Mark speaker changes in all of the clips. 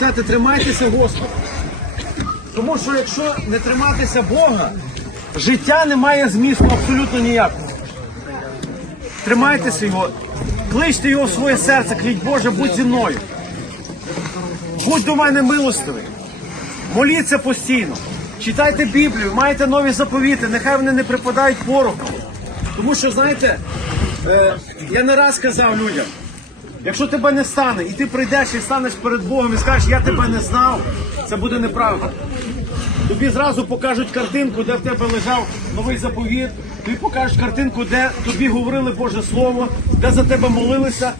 Speaker 1: сказати, тримайтеся Господа. Тому що якщо не триматися Бога, життя не має змісту абсолютно ніякого. Тримайтеся його, кличте його в своє серце, кліть Боже, будь зі мною. Будь до мене милостивий. Моліться постійно. Читайте Біблію, маєте нові заповіти, нехай вони не припадають порохом. Тому що, знаєте, е, я не раз казав людям, якщо тебе не стане, і ти прийдеш і станеш перед Богом і скажеш, я тебе не знав, це буде неправда. Тобі зразу покажуть картинку, де в тебе лежав новий заповіт. Тобі покажуть картинку, де тобі говорили Боже Слово, де за тебе молилися.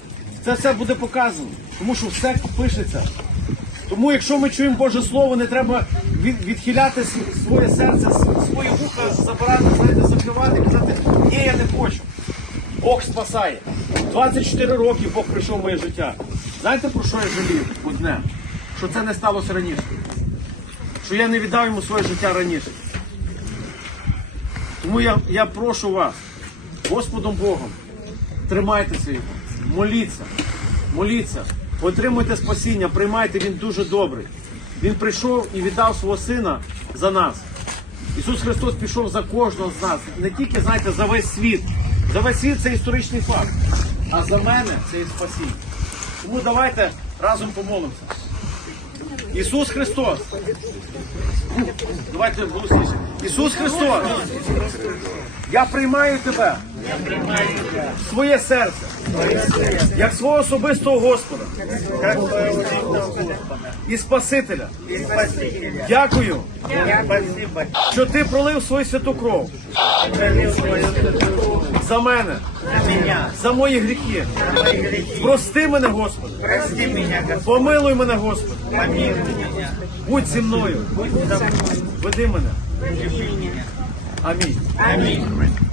Speaker 1: Це все буде показано, тому що все пишеться. Тому, якщо ми чуємо Боже Слово, не треба відхиляти своє серце, с- свої вуха забирати, знаєте, закривати казати, ні, я не хочу. Бог спасає. 24 роки Бог прийшов в моє життя. Знаєте про що я жалію одне? Що це не сталося раніше. Що я не віддав йому своє життя раніше. Тому я, я прошу вас, Господом Богом, тримайтеся його, моліться, моліться, отримуйте спасіння, приймайте, він дуже добрий. Він прийшов і віддав свого сина за нас. Ісус Христос пішов за кожного з нас, не тільки, знаєте, за весь світ. За весь світ це історичний факт, а за мене це і спасіння. Тому давайте разом помолимося. Ісус Христос. Давайте голосніше. Ісус Христос. Я приймаю тебе в своє серце, як свого особистого Господа і Спасителя. Дякую, що ти пролив свою святу кров за мене,
Speaker 2: за меня.
Speaker 1: за мої гріхи.
Speaker 2: За мои грехи.
Speaker 1: Прости мене, Господи.
Speaker 2: Прости мене, Господи.
Speaker 1: Помилуй мене, Господи.
Speaker 2: Помилуй мене.
Speaker 1: Будь зі мною.
Speaker 2: Будь зі мною.
Speaker 1: Веди мене.
Speaker 2: Веди мене.
Speaker 1: Амінь.
Speaker 2: Аминь.